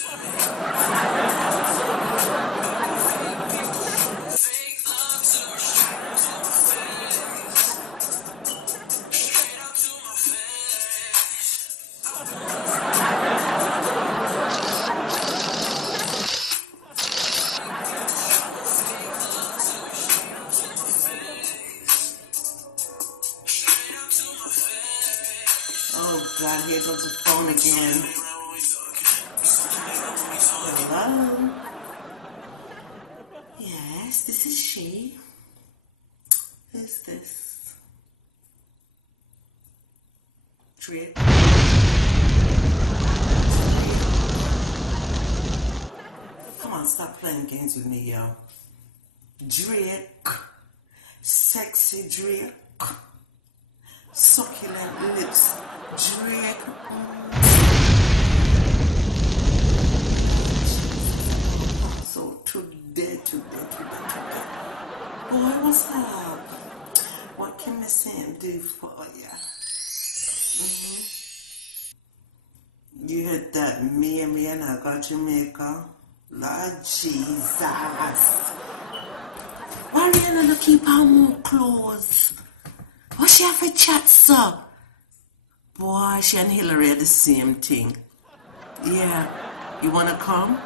Oh God, here goes the phone again. Hello? Yes, this is she. Who's this? Drake. Come on, stop playing games with me, yo. Drake. Sexy Drake. Succulent lips. Drake. So today. Boy, what's up? What can Ms Sam do for you? You heard that me and Rihanna got Jamaica? Lord Jesus. Why Rihanna not keep her more clothes? What she have a chat, sir? Boy, she and Halarious are the same thing. Yeah. You wanna come?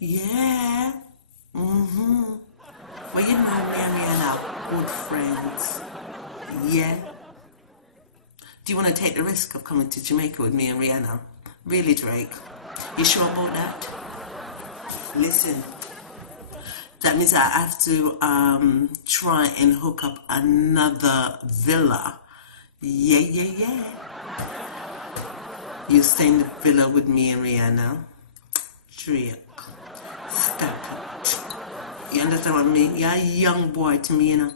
Yeah. Well, you know me and Rihanna are good friends. Yeah. Do you want to take the risk of coming to Jamaica with me and Rihanna? Really, Drake? You sure about that? Listen. That means I have to try and hook up another villa. Yeah. You stay in the villa with me and Rihanna. Drake. Stop it. You understand what I mean? You're a young boy to me, you know.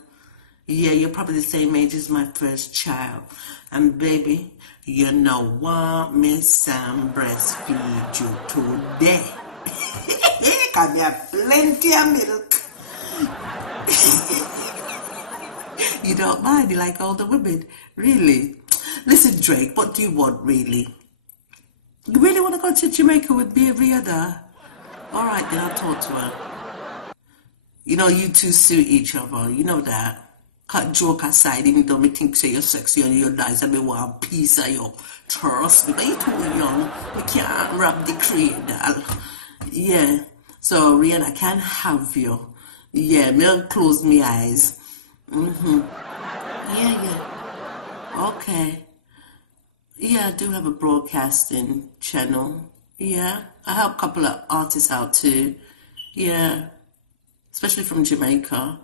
Yeah, you're probably the same age as my first child. And baby, you know what? Ms Sam breastfeed you today. Cause you have plenty of milk. You don't mind? You like older women? Really? Listen, Drake, what do you want, really? You really want to go to Jamaica with me every other? Alright, then I'll talk to her. You know, you two suit each other. You know that. Cut joke aside, even though me think say you're sexy and you're nice and me want a piece of you. Trust me, but you're too young. You can't rob the cradle. Yeah. So, Rihanna, I can't have you. Yeah, me close my eyes. Yeah. Okay. Yeah, I do have a broadcasting channel. Yeah. I help a couple of artists out too. Yeah. Especially from Jamaica.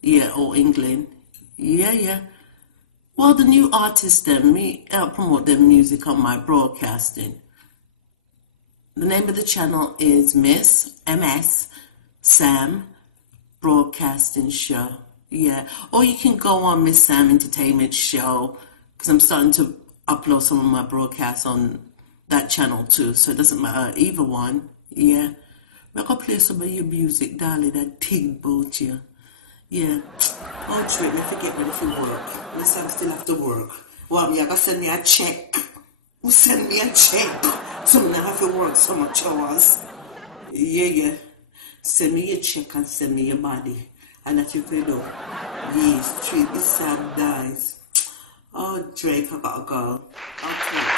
Yeah, or England. Yeah. Well, the new artists then, me help promote their music on my broadcasting. The name of the channel is Ms Sam Broadcasting Show. Yeah. Or you can go on Ms Sam Entertainment Show, because I'm starting to upload some of my broadcasts on that channel too, so it doesn't matter either one. Yeah. I'm gonna play some of your music, darling, that thing about you. Yeah. Oh, Drake, me forget ready for work. Ms Sam still have to work. Well, you gotta send me a check. Who send me a check? So I have to work so much hours. Yeah. Send me your check and send me your body. And that you can do. Yes, treat me Sam nice. Oh, Drake, I gotta go. Okay.